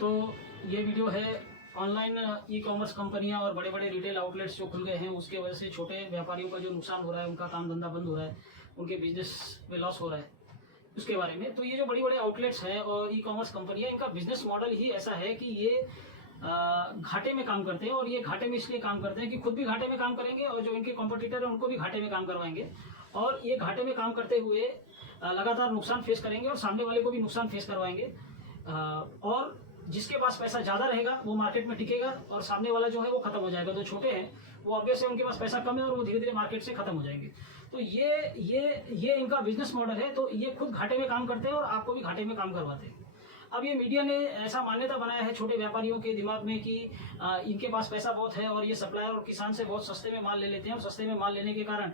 तो ये वीडियो है ऑनलाइन ई कॉमर्स कंपनियां और बड़े बड़े रिटेल आउटलेट्स जो खुल गए हैं उसके वजह से छोटे व्यापारियों का जो नुकसान हो रहा है, उनका काम धंधा बंद हो रहा है, उनके बिजनेस में लॉस हो रहा है, उसके बारे में। तो ये जो बड़ी बड़े आउटलेट्स हैं और ई कॉमर्स कंपनियां, इनका बिजनेस मॉडल ही ऐसा है कि ये घाटे में काम करते हैं। और ये घाटे में इसलिए काम करते हैं कि खुद भी घाटे में काम करेंगे और जो इनके कॉम्पिटिटर हैं उनको भी घाटे में काम करवाएंगे। और ये घाटे में काम करते हुए लगातार नुकसान फेस करेंगे और सामने वाले को भी नुकसान फेस करवाएंगे। और जिसके पास पैसा ज़्यादा रहेगा वो मार्केट में टिकेगा और सामने वाला जो है वो खत्म हो जाएगा। जो छोटे हैं वो ऑब्वियस है, उनके पास पैसा कम है और वो धीरे धीरे मार्केट से खत्म हो जाएंगे। तो ये इनका बिजनेस मॉडल है। तो ये खुद घाटे में काम करते हैं और आपको भी घाटे में काम करवाते हैं। अब ये मीडिया ने ऐसा मान्यता बनाया है छोटे व्यापारियों के दिमाग में कि इनके पास पैसा बहुत है और ये सप्लायर और किसान से बहुत सस्ते में माल ले लेते हैं और सस्ते में माल लेने के कारण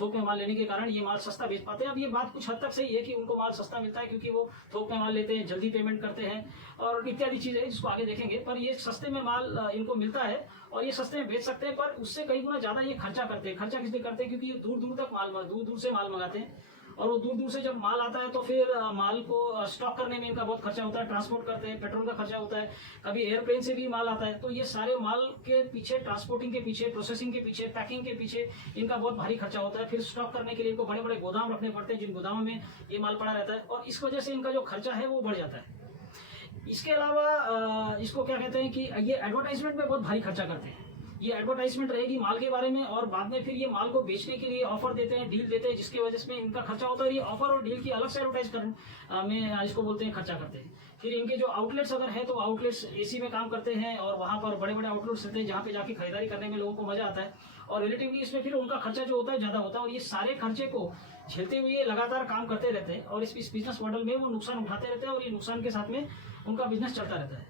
थोक में माल लेने के कारण ये माल सस्ता बेच पाते हैं। अब ये बात कुछ हद तक सही है कि उनको माल सस्ता मिलता है क्योंकि वो थोक में माल लेते हैं, जल्दी पेमेंट करते हैं और इत्यादि चीज़ें जिसको आगे देखेंगे। पर ये सस्ते में माल इनको मिलता है और ये सस्ते में बेच सकते हैं, पर उससे कई गुना ज़्यादा ये खर्चा करते हैं। खर्चा किस लिए करते हैं? क्योंकि ये दूर दूर से माल मंगाते हैं और वो दूर दूर से जब माल आता है तो फिर माल को स्टॉक करने में इनका बहुत खर्चा होता है। ट्रांसपोर्ट करते हैं, पेट्रोल का खर्चा होता है, कभी एयरप्लेन से भी माल आता है। तो ये सारे माल के पीछे, ट्रांसपोर्टिंग के पीछे, प्रोसेसिंग के पीछे, पैकिंग के पीछे इनका बहुत भारी खर्चा होता है। फिर स्टॉक करने के लिए इनको बड़े बड़े गोदाम रखने पड़ते हैं जिन गोदामों में ये माल पड़ा रहता है और इस वजह से इनका जो खर्चा है वो बढ़ जाता है। इसके अलावा इसको क्या कहते हैं कि ये एडवर्टाइजमेंट में बहुत भारी खर्चा करते हैं। ये एडवर्टाइजमेंट रहेगी माल के बारे में और बाद में फिर ये माल को बेचने के लिए ऑफर देते हैं, डील देते हैं, जिसकी वजह से इनका खर्चा होता है। ये ऑफर और डील की अलग से एडवर्टाइज करने में इसको बोलते हैं खर्चा करते हैं। फिर इनके जो आउटलेट्स अगर है तो आउटलेट्स एसी में काम करते हैं और वहाँ पर बड़े बड़े आउटलेट्स रहते हैं जहाँ पे जाके खरीदारी करने में लोगों को मजा आता है और रिलेटिवली इसमें फिर उनका खर्चा जो होता है ज़्यादा होता है। और ये सारे खर्चे को झेलते हुए लगातार काम करते रहते हैं और इस बिजनेस मॉडल में वो नुकसान उठाते रहते हैं और ये नुकसान के साथ में उनका बिजनेस चलता रहता है।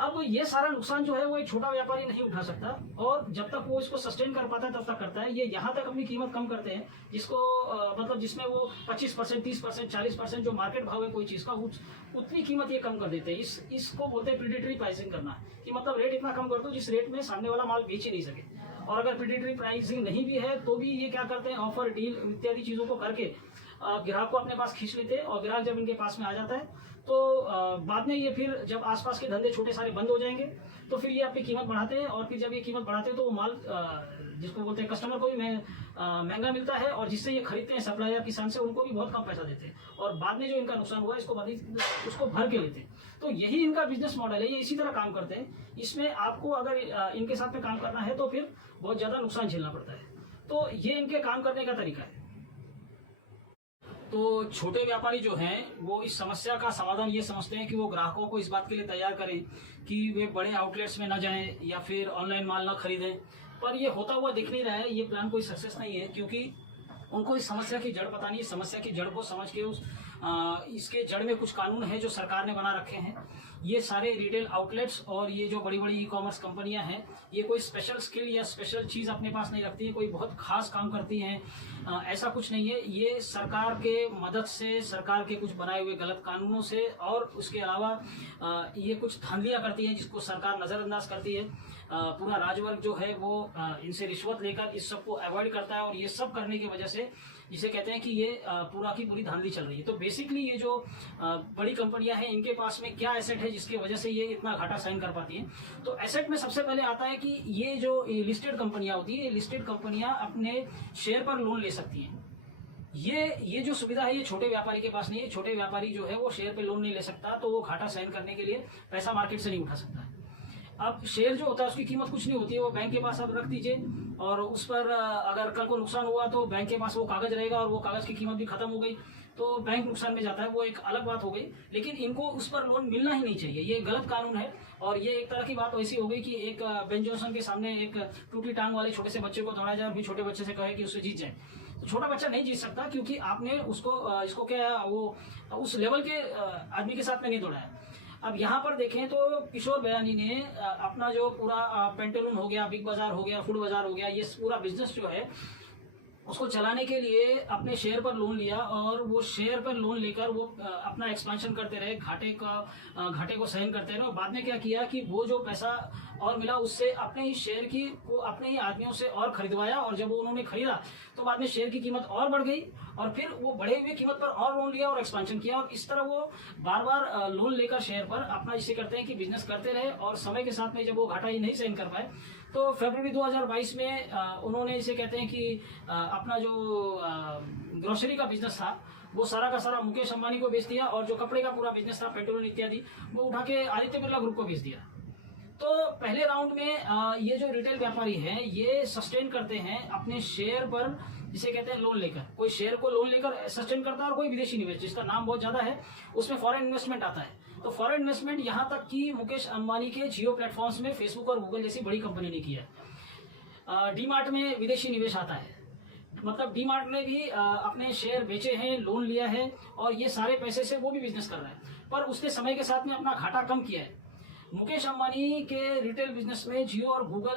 अब ये सारा नुकसान जो है वो एक छोटा व्यापारी नहीं उठा सकता और जब तक वो इसको सस्टेन कर पाता है तब तक करता है। ये यहाँ तक अपनी कीमत कम करते हैं जिसको मतलब जिसमें वो 25%, 30%, 40% जो मार्केट भाव है कोई चीज़ का उतनी कीमत ये कम कर देते हैं। इसको बोलते हैं प्रीडेटरी प्राइसिंग करना, कि मतलब रेट इतना कम कर दो जिस रेट में सामने वाला माल बेच ही नहीं सके। और अगर प्रीडेटरी प्राइसिंग नहीं भी है तो भी ये क्या करते हैं, ऑफर, डील इत्यादि चीज़ों को करके ग्राहक को अपने पास खींच लेते हैं। और ग्राहक जब इनके पास में आ जाता है तो बाद में ये फिर जब आसपास के धंधे छोटे सारे बंद हो जाएंगे तो फिर ये अपनी कीमत बढ़ाते हैं और फिर जब ये कीमत बढ़ाते हैं तो वो माल जिसको बोलते हैं कस्टमर को भी महंगा मिलता है और जिससे ये खरीदते हैं सप्लायर किसान से उनको भी बहुत कम पैसा देते हैं और बाद में जो इनका नुकसान हुआ उसको भर के लेते हैं। तो यही इनका बिजनेस मॉडल है। ये इसी तरह काम करते हैं। इसमें आपको अगर इनके साथ में काम करना है तो फिर बहुत ज़्यादा नुकसान झेलना पड़ता है। तो ये इनके काम करने का तरीका है। तो छोटे व्यापारी जो हैं वो इस समस्या का समाधान ये समझते हैं कि वो ग्राहकों को इस बात के लिए तैयार करें कि वे बड़े आउटलेट्स में ना जाएं या फिर ऑनलाइन माल ना खरीदें। पर ये होता हुआ दिख नहीं रहा है। ये प्लान कोई सक्सेस नहीं है क्योंकि उनको इस समस्या की जड़ पता नहीं है। समस्या की जड़ को समझ के इसके जड़ में कुछ कानून है जो सरकार ने बना रखे हैं। ये सारे रिटेल आउटलेट्स और ये जो बड़ी बड़ी ई कॉमर्स कंपनियां हैं ये कोई स्पेशल स्किल या स्पेशल चीज़ अपने पास नहीं रखती है, कोई बहुत खास काम करती हैं, ऐसा कुछ नहीं है। ये सरकार के मदद से, सरकार के कुछ बनाए हुए गलत कानूनों से और उसके अलावा ये कुछ धांधलियाँ करती हैं जिसको सरकार नज़रअंदाज करती है। पूरा राजवर्ग जो है वो इनसे रिश्वत लेकर इस सब को अवॉइड करता है और ये सब करने की वजह से जिसे कहते हैं कि ये पूरा की पूरी धांधली चल रही है। तो बेसिकली ये जो बड़ी कंपनियां हैं इनके पास में क्या एसेट है जिसकी वजह से ये इतना घाटा सहन कर पाती हैं। तो एसेट में सबसे पहले आता है कि ये जो लिस्टेड कंपनियां होती है, लिस्टेड कंपनियां अपने शेयर पर लोन ले सकती हैं। ये जो सुविधा है ये छोटे व्यापारी के पास नहीं है। छोटे व्यापारी जो है वो शेयर पे लोन नहीं ले सकता, तो वो घाटा सहन करने के लिए पैसा मार्केट से नहीं उठा सकता। अब शेयर जो होता है उसकी कीमत कुछ नहीं होती है, वो बैंक के पास आप रख दीजिए और उस पर अगर कल को नुकसान हुआ तो बैंक के पास वो कागज रहेगा और वो कागज की कीमत भी खत्म हो गई तो बैंक नुकसान में जाता है, वो एक अलग बात हो गई। लेकिन इनको उस पर लोन मिलना ही नहीं चाहिए, ये गलत कानून है। और ये एक तरह की बात ऐसी हो गई कि एक बेन जॉनसन के सामने एक टूटी टांग वाले छोटे से बच्चे को दौड़ाया जाए और भी छोटे बच्चे से कहे कि उससे जीत जाए। तो छोटा बच्चा नहीं जीत सकता क्योंकि आपने इसको क्या वो उस लेवल के आदमी के साथ में नहीं दौड़ाया। अब यहाँ पर देखें तो किशोर बयानी ने अपना जो पूरा पेंटालून हो गया, बिग बाजार हो गया, फूड बाजार हो गया, ये पूरा बिजनेस जो है उसको चलाने के लिए अपने शेयर पर लोन लिया और वो शेयर पर लोन लेकर वो अपना एक्सपेंशन करते रहे, घाटे को सहन करते रहे। और बाद में क्या किया कि वो जो पैसा और मिला उससे अपने ही शेयर की वो अपने ही आदमियों से और खरीदवाया और जब वो उन्होंने खरीदा तो बाद में शेयर की कीमत और बढ़ गई और फिर वो बढ़े हुए कीमत पर और लोन लिया और एक्सपेंशन किया, और इस तरह वो बार बार लोन लेकर शेयर पर अपना जिसे करते हैं कि बिजनेस करते रहे, और समय के साथ में जब वो घाटा ही नहीं सहन कर पाए तो फरवरी 2022 में उन्होंने इसे कहते हैं कि अपना जो ग्रोसरी का बिजनेस था वो सारा का सारा मुकेश अंबानी को बेच दिया, और जो कपड़े का पूरा बिजनेस था पेट्रोल इत्यादि वो उठा के आदित्य बिरला ग्रुप को बेच दिया। तो पहले राउंड में ये जो रिटेल व्यापारी हैं ये सस्टेन करते हैं अपने शेयर पर जिसे कहते हैं लोन लेकर, कोई शेयर को लोन लेकर सस्टेन करता है, और कोई विदेशी निवेश जिसका नाम बहुत ज्यादा है उसमें फॉरेन इन्वेस्टमेंट आता है। तो फॉरेन इन्वेस्टमेंट यहाँ तक कि मुकेश अंबानी के जियो प्लेटफॉर्म्स में फेसबुक और गूगल जैसी बड़ी कंपनी ने किया है। डीमार्ट में विदेशी निवेश आता है, मतलब डीमार्ट ने भी अपने शेयर बेचे हैं, लोन लिया है, और ये सारे पैसे से वो भी बिजनेस कर रहा है, पर उसने समय के साथ में अपना घाटा कम किया है। मुकेश अंबानी के रिटेल बिजनेस में जियो और गूगल,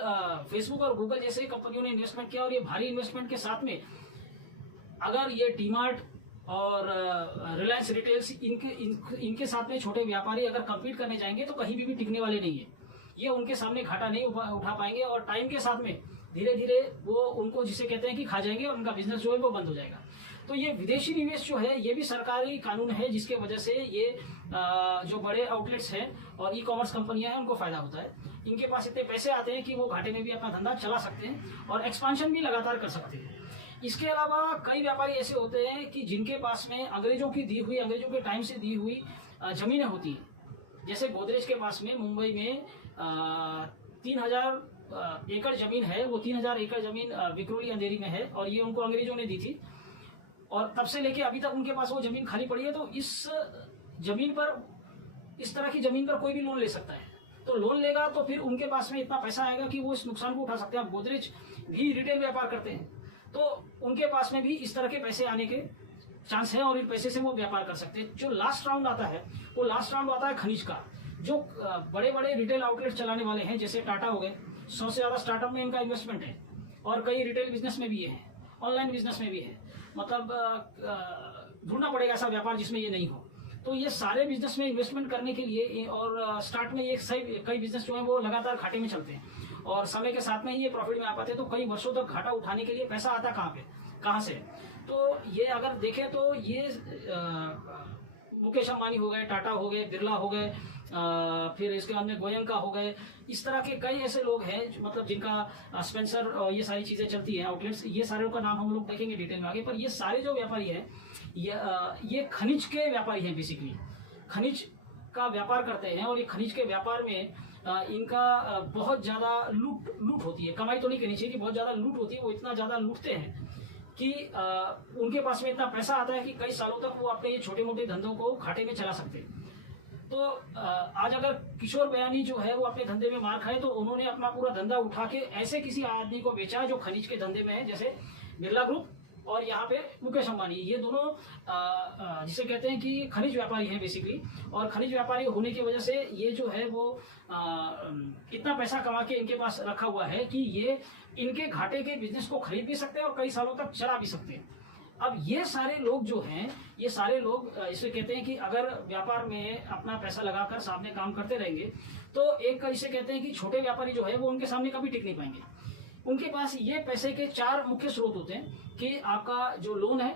फेसबुक और गूगल जैसे कंपनियों ने इन्वेस्टमेंट किया, और ये भारी इन्वेस्टमेंट के साथ में अगर ये डीमार्ट और रिलायंस रिटेल्स इनके साथ में छोटे व्यापारी अगर कम्पीट करने जाएंगे तो कहीं भी टिकने वाले नहीं है। ये उनके सामने घाटा नहीं उठा पाएंगे, और टाइम के साथ में धीरे धीरे वो उनको जिसे कहते हैं कि खा जाएंगे, और उनका बिजनेस जो है वो बंद हो जाएगा। तो ये विदेशी निवेश जो है ये भी सरकारी कानून है, जिसके वजह से ये जो बड़े आउटलेट्स हैं और ई कॉमर्स कंपनियां हैं उनको फायदा होता है। इनके पास इतने पैसे आते हैं कि वो घाटे में भी अपना धंधा चला सकते हैं और एक्सपांशन भी लगातार कर सकते हैं। इसके अलावा कई व्यापारी ऐसे होते हैं कि जिनके पास में अंग्रेजों के टाइम से दी हुई जमीनें होती हैं। जैसे गोदरेज के पास में मुंबई में 3000 एकड़ जमीन है, वो 3000 एकड़ जमीन विक्रोली अंधेरी में है, और ये उनको अंग्रेजों ने दी थी, और तब से लेके अभी तक उनके पास वो जमीन खाली पड़ी है। तो इस जमीन पर, इस तरह की जमीन पर कोई भी लोन ले सकता है। तो लोन लेगा तो फिर उनके पास में इतना पैसा आएगा कि वो इस नुकसान को उठा सकते हैं। अब गोदरेज भी रिटेल व्यापार करते हैं, तो उनके पास में भी इस तरह के पैसे आने के चांस है, और इन पैसे से वो व्यापार कर सकते हैं। जो लास्ट राउंड आता है वो लास्ट राउंड आता है खनिज का। जो बड़े बड़े रिटेल आउटलेट चलाने वाले हैं, जैसे टाटा हो गए, 100 से ज्यादा स्टार्टअप में इनका इन्वेस्टमेंट है, और कई रिटेल बिजनेस में भी है, ऑनलाइन बिजनेस में भी है। मतलब ढूंढना पड़ेगा ऐसा व्यापार जिसमें ये नहीं हो। तो ये सारे बिजनेस में इन्वेस्टमेंट करने के लिए, और स्टार्ट में ये कई बिजनेस जो है वो लगातार घाटे में चलते हैं, और समय के साथ में ही ये प्रॉफिट में आ पाते हैं। तो कई वर्षों तक घाटा उठाने के लिए पैसा आता कहाँ से? तो ये अगर देखें तो ये मुकेश अंबानी हो गए, टाटा हो गए, बिरला हो गए, फिर इसके बाद में गोयंका हो गए, इस तरह के कई ऐसे लोग हैं मतलब जिनका स्पेंसर और ये सारी चीजें चलती हैं, आउटलेट्स, ये सारे का नाम हम लोग देखेंगे डिटेल में आगे। पर ये सारे जो व्यापारी हैं ये खनिज के व्यापारी हैं, बेसिकली खनिज का व्यापार करते हैं, और ये खनिज के व्यापार में इनका बहुत ज्यादा लूट होती है। कमाई तो नहीं कहनी चाहिए कि बहुत ज्यादा लूट होती है, वो इतना ज्यादा लूटते हैं कि उनके पास में इतना पैसा आता है कि कई सालों तक वो अपने ये छोटे मोटे धंधों को घाटे में चला सकते हैं। तो आज अगर किशोर बयानी जो है वो अपने धंधे में मार खाए, तो उन्होंने अपना पूरा धंधा उठा के ऐसे किसी आदमी को बेचा है जो खनिज के धंधे में है, जैसे बिरला ग्रुप और यहाँ पे मुकेश अंबानी। ये दोनों जिसे कहते हैं कि खनिज व्यापारी हैं बेसिकली, और खनिज व्यापारी होने की वजह से ये जो है वो इतना पैसा कमा के इनके पास रखा हुआ है कि ये इनके घाटे के बिजनेस को खरीद भी सकते हैं और कई सालों तक चला भी सकते हैं। अब ये सारे लोग जो हैं, ये सारे लोग इसे कहते हैं कि अगर व्यापार में अपना पैसा लगाकर सामने काम करते रहेंगे तो एक इसे कहते हैं कि छोटे व्यापारी जो है वो उनके सामने कभी टिक नहीं पाएंगे। उनके पास ये पैसे के 4 मुख्य स्रोत होते हैं कि आपका जो लोन है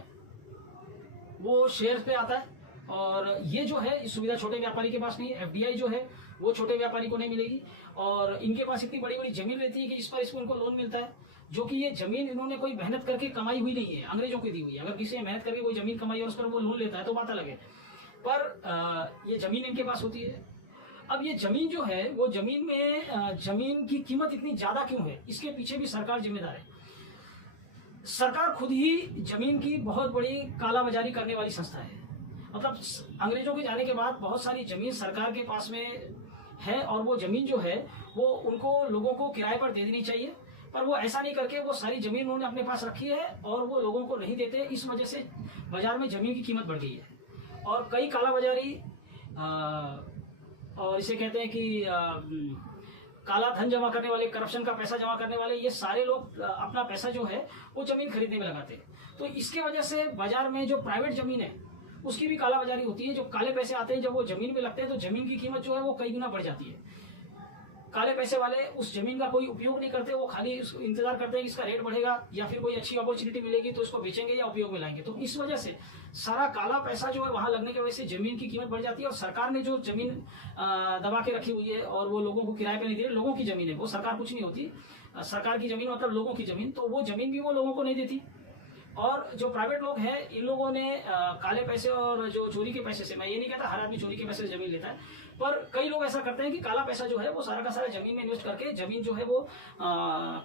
वो शेयर पे आता है, और ये जो है इस सुविधा छोटे व्यापारी के पास नहीं है। एफडीआई जो है वो छोटे व्यापारी को नहीं मिलेगी, और इनके पास इतनी बड़ी बड़ी जमीन रहती है कि इस पर इसको उनको लोन मिलता है, जो कि ये जमीन इन्होंने कोई मेहनत करके कमाई हुई नहीं है, अंग्रेजों की दी हुई है। अगर किसी ने मेहनत करके कोई जमीन कमाई और उस पर वो लोन लेता है तो बात अलग है, पर ये जमीन इनके पास होती है। अब ये जमीन जो है वो जमीन में जमीन की कीमत इतनी ज्यादा क्यों है, इसके पीछे भी सरकार जिम्मेदार है। सरकार खुद ही जमीन की बहुत बड़ी कालाबाजारी करने वाली संस्था है। मतलब अंग्रेजों के जाने के बाद बहुत सारी जमीन सरकार के पास में है, और वो जमीन जो है वो उनको लोगों को किराए पर दे देनी चाहिए, पर वो ऐसा नहीं करके वो सारी जमीन उन्होंने अपने पास रखी है और वो लोगों को नहीं देते। इस वजह से बाजार में जमीन की कीमत बढ़ गई है, और कई कालाबाजारी और इसे कहते हैं कि काला धन जमा करने वाले, करप्शन का पैसा जमा करने वाले, ये सारे लोग अपना पैसा जो है वो जमीन खरीदने में लगाते हैं। तो इसके वजह से बाजार में जो प्राइवेट जमीन है उसकी भी कालाबाजारी होती है। जो काले पैसे आते हैं जब वो जमीन में लगते हैं तो जमीन की कीमत जो है वो कई गुना बढ़ जाती है। काले पैसे वाले उस जमीन का कोई उपयोग नहीं करते, वो खाली इंतजार करते हैं कि इसका रेट बढ़ेगा या फिर कोई अच्छी अपॉर्चुनिटी मिलेगी तो इसको बेचेंगे या उपयोग में लाएंगे। तो इस वजह से सारा काला पैसा जो है वहां लगने की वजह से जमीन की कीमत बढ़ जाती है। और सरकार ने जो जमीन दबा के रखी हुई है और वो लोगों को किराए पे नहीं दे रही, लोगों की जमीन है वो, सरकार कुछ नहीं होती, सरकार की जमीन मतलब लोगों की जमीन, तो वो जमीन भी वो लोगों को नहीं देती। और जो प्राइवेट लोग हैं इन लोगों ने काले पैसे और जो चोरी के पैसे से, मैं ये नहीं कहता हर आदमी चोरी के पैसे से जमीन लेता है, पर कई लोग ऐसा करते हैं कि काला पैसा जो है वो सारा का सारा जमीन में इन्वेस्ट करके जमीन जो है वो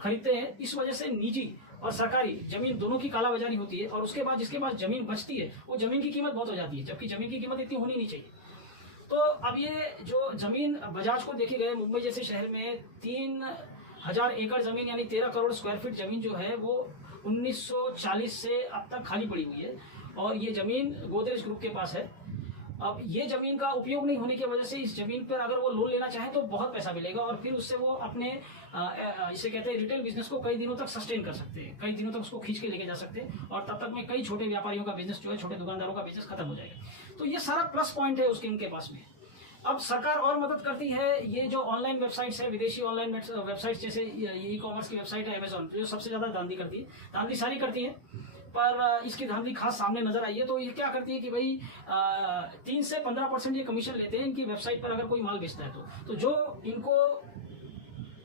खरीदते हैं। इस वजह से निजी और सरकारी जमीन दोनों की कालाबाजारी होती है और उसके बाद जिसके पास जमीन बचती है वो जमीन की कीमत बहुत हो जाती है, जबकि जमीन की कीमत इतनी होनी नहीं चाहिए। तो अब ये जो जमीन बजाज को देखी गए, मुंबई जैसे शहर में 3000 एकड़ जमीन यानी 13 करोड़ स्क्वायर फीट जमीन जो है वो 1940 से अब तक खाली पड़ी हुई है और ये जमीन गोदरेज ग्रुप के पास है। अब ये जमीन का उपयोग नहीं होने की वजह से इस जमीन पर अगर वो लोन लेना चाहे तो बहुत पैसा मिलेगा और फिर उससे वो अपने इसे कहते हैं रिटेल बिजनेस को कई दिनों तक सस्टेन कर सकते हैं, कई दिनों तक उसको खींच के लेके जा सकते हैं और तब तक में कई छोटे व्यापारियों का बिजनेस जो है, छोटे दुकानदारों का बिजनेस खत्म हो जाएगा। तो ये सारा प्लस पॉइंट है उसके इनके पास में। अब सरकार और मदद करती है, ये जो ऑनलाइन वेबसाइट्स है, विदेशी ऑनलाइन वेबसाइट्स जैसे ई कॉमर्स की वेबसाइट है अमेजॉन, जो सबसे ज्यादा धांधली करती है, धांधली सारी करती है पर इसकी धांधली खास सामने नजर आई है। तो ये क्या करती है कि भाई 3 से 15% ये कमीशन लेते हैं इनकी वेबसाइट पर अगर कोई माल बेचता है तो जो इनको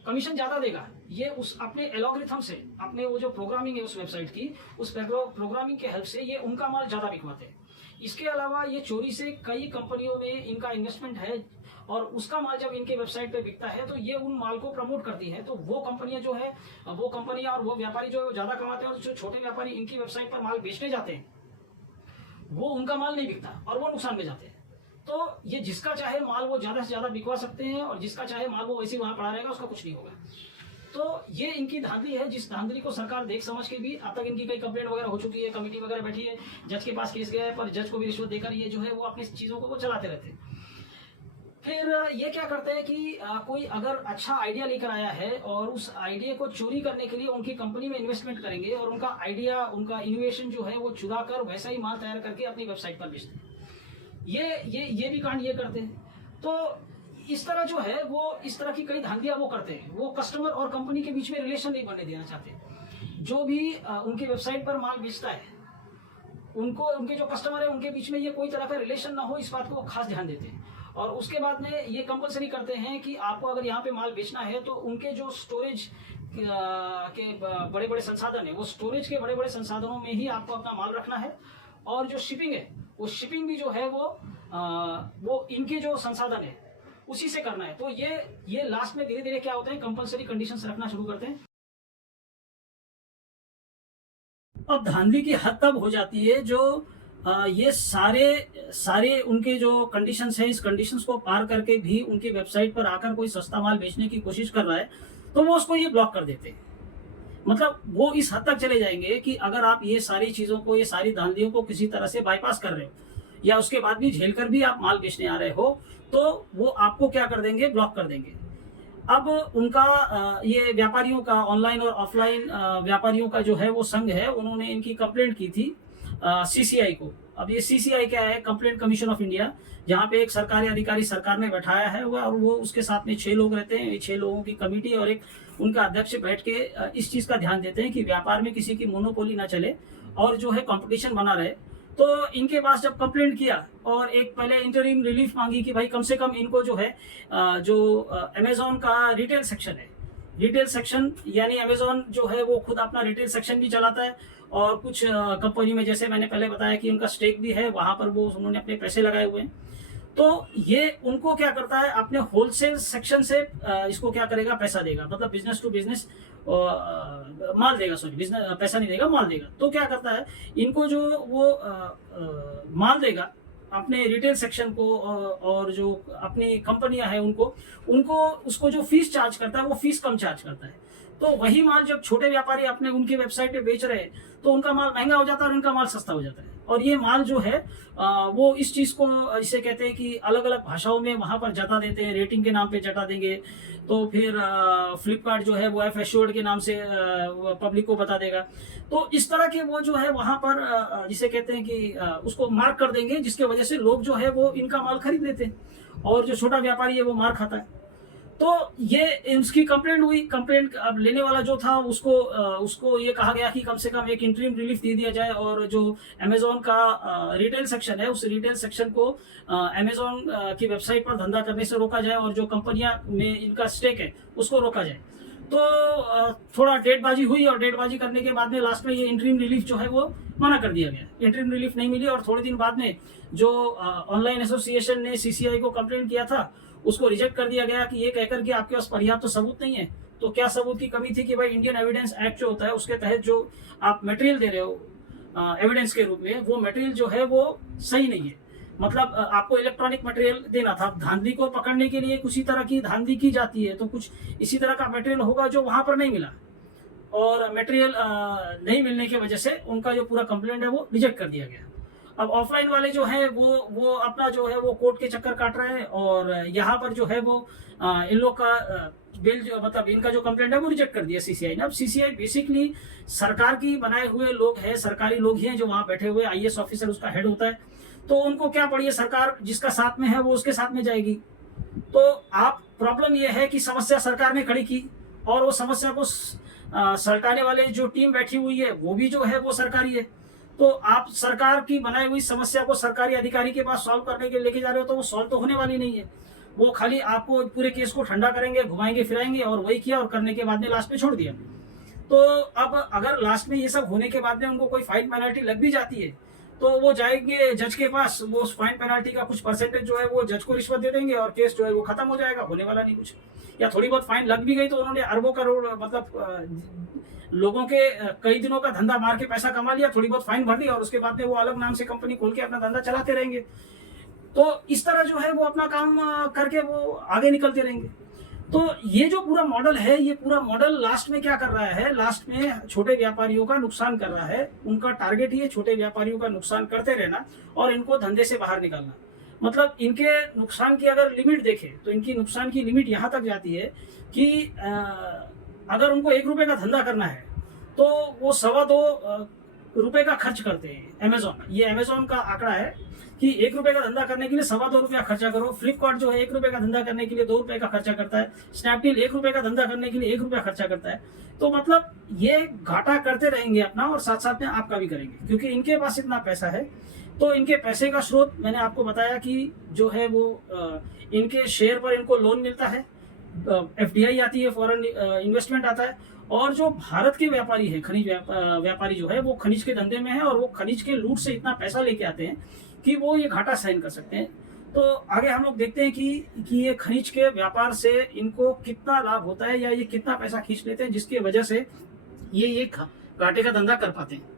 कमीशन ज्यादा देगा ये उस अपने एल्गोरिथम से, अपने वो जो प्रोग्रामिंग है उस वेबसाइट की, उस प्रोग्रामिंग के हेल्प से ये उनका माल ज्यादा बिकवाते हैं। इसके अलावा ये चोरी से कई कंपनियों में इनका इन्वेस्टमेंट है और उसका माल जब इनके वेबसाइट पे बिकता है तो ये उन माल को प्रमोट करती है। तो वो कंपनियां जो है, वो कंपनियां और वो व्यापारी जो है ज्यादा कमाते हैं और जो छोटे व्यापारी इनकी वेबसाइट पर माल बेचने जाते हैं वो उनका माल नहीं बिकता और वो नुकसान में जाते हैं। तो ये जिसका चाहे माल वो ज्यादा से ज्यादा बिकवा सकते हैं और जिसका चाहे माल वो वैसे वहां पड़ा रहेगा, उसका कुछ नहीं होगा। तो ये इनकी धांधली है, जिस धांधली को सरकार देख समझ के भी, अब तक इनकी कई कंप्लेंट वगैरह हो चुकी है, कमेटी वगैरह बैठी है, जज के पास केस गया है, पर जज को भी रिश्वत देकर ये जो है वो अपनी चीजों को वो चलाते रहते हैं। फिर ये क्या करते हैं कि कोई अगर अच्छा आइडिया लेकर आया है और उस आइडिया को चोरी करने के लिए उनकी कंपनी में इन्वेस्टमेंट करेंगे और उनका आइडिया, उनका इनोवेशन जो है वो चुरा कर वैसा ही माल तैयार करके अपनी वेबसाइट पर बेचते हैं। ये भी कांड ये करते हैं। तो इस तरह जो है वो इस तरह की कई धांधियां वो करते हैं। वो कस्टमर और कंपनी के बीच में रिलेशन नहीं बनने देना चाहते। जो भी उनके वेबसाइट पर माल बेचता है उनको, उनके जो कस्टमर है उनके बीच में ये कोई तरह का रिलेशन ना हो, इस बात को वो खास ध्यान देते हैं। और उसके बाद में ये कंपलसरी करते हैं कि आपको अगर यहाँ पे माल बेचना है तो उनके जो स्टोरेज के बड़े बड़े संसाधन है, वो स्टोरेज के बड़े बड़े संसाधनों में ही आपको अपना माल रखना है। और जो शिपिंग है, वो शिपिंग भी जो है वो इनके जो संसाधन है उसी से करना है। तो ये लास्ट में धीरे धीरे क्या होता है, कंपलसरी कंडीशंस रखना शुरू करते हैं। अब धांधली की हद तब हो जाती है जो ये सारे उनके जो कंडीशंस हैं, इस कंडीशंस को पार करके भी उनकी वेबसाइट पर आकर कोई सस्ता माल बेचने की कोशिश कर रहा है तो वो उसको ये ब्लॉक कर देते हैं। मतलब वो इस हद तक चले जाएंगे कि अगर आप ये सारी चीजों को, ये सारी धांधलियों को किसी तरह से बाईपास कर रहे हो या उसके बाद भी झेल कर भी आप माल बेचने आ रहे हो तो वो आपको क्या कर देंगे, ब्लॉक कर देंगे। अब उनका ये व्यापारियों का, ऑनलाइन और ऑफलाइन व्यापारियों का जो है वो संघ है, उन्होंने इनकी कंप्लेंट की थी सीसीआई को। अब ये सीसीआई क्या है, कंप्लेंट कमीशन ऑफ इंडिया, जहाँ पे एक सरकारी अधिकारी सरकार ने बैठाया है और वो उसके साथ में 6 लोग रहते हैं। 6 लोगों की कमेटी और एक उनका अध्यक्ष बैठ के इस चीज का ध्यान देते हैं कि व्यापार में किसी की मोनोपोली ना चले और जो है कंपटीशन बना रहे। तो इनके पास जब कंप्लेंट किया और एक पहले इंटरिम रिलीफ मांगी कि भाई कम से कम इनको जो है जो अमेजोन का रिटेल सेक्शन है, रिटेल सेक्शन यानी अमेजोन जो है वो खुद अपना रिटेल सेक्शन भी चलाता है और कुछ कंपनी में, जैसे मैंने पहले बताया कि उनका स्टेक भी है, वहां पर वो उन्होंने अपने पैसे लगाए हुए हैं। तो ये उनको क्या करता है, अपने होलसेल सेक्शन से इसको क्या करेगा, पैसा देगा, मतलब बिजनेस टू बिजनेस माल देगा, सॉरी बिजनेस पैसा नहीं देगा, माल देगा। तो क्या करता है, इनको जो वो माल देगा अपने रिटेल सेक्शन को और जो अपनी कंपनियां हैं उनको उसको जो फीस चार्ज करता है वो फीस कम चार्ज करता है। तो वही माल जब छोटे व्यापारी अपने उनकी वेबसाइट पे बेच रहे हैं तो उनका माल महंगा हो जाता है और उनका माल सस्ता हो जाता है। और ये माल जो है वो इस चीज को, इसे कहते हैं कि अलग अलग भाषाओं में वहां पर जता देते हैं, रेटिंग के नाम पे जता देंगे। तो फिर फ्लिपकार्ट जो है वो एफ एश्योर्ड के नाम से पब्लिक को बता देगा। तो इस तरह के वो जो है वहां पर जिसे कहते हैं कि उसको मार्क कर देंगे, जिसके वजह से लोग जो है वो इनका माल खरीद लेते हैं और जो छोटा व्यापारी है वो मार खाता है। तो ये उसकी कंप्लेंट हुई। कंप्लेंट अब लेने वाला जो था उसको ये कहा गया कि कम से कम एक इंटरिम रिलीफ दे दिया जाए, और जो अमेजोन का रिटेल सेक्शन है उस रिटेल सेक्शन को अमेजोन की वेबसाइट पर धंधा करने से रोका जाए, और जो कंपनियां में इनका स्टेक है उसको रोका जाए। तो थोड़ा डेटबाजी हुई, और डेटबाजी करने के बाद में लास्ट में ये इंटरिम रिलीफ जो है वो मना कर दिया गया। इंटरिम रिलीफ नहीं मिली, और थोड़े दिन बाद में जो ऑनलाइन एसोसिएशन ने सीसीआई को कंप्लेंट किया था उसको रिजेक्ट कर दिया गया कि ये कहकर कि आपके पास पर्याप्त तो सबूत नहीं है। तो क्या सबूत की कमी थी कि भाई इंडियन एविडेंस एक्ट जो होता है उसके तहत जो आप मटेरियल दे रहे हो एविडेंस के रूप में, वो मटेरियल जो है वो सही नहीं है। मतलब आपको इलेक्ट्रॉनिक मटेरियल देना था। धांधली को पकड़ने के लिए कुछ ही तरह की धांधली की जाती है, तो कुछ इसी तरह का मटेरियल होगा जो वहां पर नहीं मिला, और मटेरियल नहीं मिलने की वजह से उनका जो पूरा कंप्लेंट है वो रिजेक्ट कर दिया गया। अब ऑफलाइन वाले जो है वो अपना जो है वो कोर्ट के चक्कर काट रहे हैं, और यहाँ पर जो है वो इन लोग का बिल जो मतलब इनका जो कंप्लेंट है वो रिजेक्ट कर दिया सीसीआई ने। अब सीसीआई बेसिकली सरकार की बनाए हुए लोग हैं, सरकारी लोग ही हैं जो वहां बैठे हुए, आईएएस ऑफिसर उसका हेड होता है। तो उनको क्या पड़ी है, सरकार जिसका साथ में है वो उसके साथ में जाएगी। तो आप प्रॉब्लम ये है कि समस्या सरकार ने खड़ी की, और वो समस्या को सलटाने वाले जो टीम बैठी हुई है वो भी जो है वो सरकारी है। तो आप सरकार की बनाई हुई समस्या को सरकारी अधिकारी के पास सॉल्व करने के लिए लेके जा रहे हो, तो वो सॉल्व तो होने वाली नहीं है। वो खाली आपको पूरे केस को ठंडा करेंगे, घुमाएंगे फिराएंगे, और वही किया, और करने के बाद में लास्ट में छोड़ दिया। तो अब अगर लास्ट में ये सब होने के बाद में उनको कोई फाइन पेनल्टी लग भी जाती है, तो वो जाएंगे जज के पास, वो उस फाइन पेनल्टी का कुछ परसेंटेज जो है वो जज को रिश्वत दे देंगे, और केस जो है वो खत्म हो जाएगा, होने वाला नहीं कुछ। या थोड़ी बहुत फाइन लग भी गई तो उन्होंने अरबों करोड़ मतलब लोगों के कई दिनों का धंधा मार के पैसा कमा लिया, थोड़ी बहुत फाइन भर दी, और उसके बाद में वो अलग नाम से कंपनी खोल के अपना धंधा चलाते रहेंगे। तो इस तरह जो है वो अपना काम करके वो आगे निकलते रहेंगे। तो ये जो पूरा मॉडल है, ये पूरा मॉडल लास्ट में क्या कर रहा है, लास्ट में छोटे व्यापारियों का नुकसान कर रहा है। उनका टारगेट ही है छोटे व्यापारियों का नुकसान करते रहना और इनको धंधे से बाहर निकालना। मतलब इनके नुकसान की अगर लिमिट देखें तो इनकी नुकसान की लिमिट यहाँ तक जाती है कि अगर उनको 1 रुपए का धंधा करना है तो वो 2.25 रुपए का खर्च करते हैं। अमेजोन, ये अमेजोन का आंकड़ा है कि 1 रुपए का धंधा करने के लिए 2.25 रुपया खर्चा करो। फ्लिपकार्ट जो है 1 रुपए का धंधा करने के लिए 2 रुपए का खर्चा करता है। स्नैपडील 1 रुपए का धंधा करने के लिए 1 रुपया खर्चा करता है। तो मतलब ये घाटा करते रहेंगे अपना, और साथ साथ में आपका भी करेंगे, क्योंकि इनके पास इतना पैसा है। तो इनके पैसे का स्रोत मैंने आपको बताया कि जो है वो इनके शेयर पर इनको लोन मिलता है, एफडीआई आती है, फॉरेन इन्वेस्टमेंट आता है। और जो भारत के व्यापारी है, खनिज व्यापारी जो है वो खनिज के धंधे में है, और वो खनिज के लूट से इतना पैसा लेके आते हैं कि वो ये घाटा सहन कर सकते हैं। तो आगे हम लोग देखते हैं कि ये खनिज के व्यापार से इनको कितना लाभ होता है, या ये कितना पैसा खींच लेते हैं, जिसकी वजह से ये घाटे का धंधा कर पाते हैं।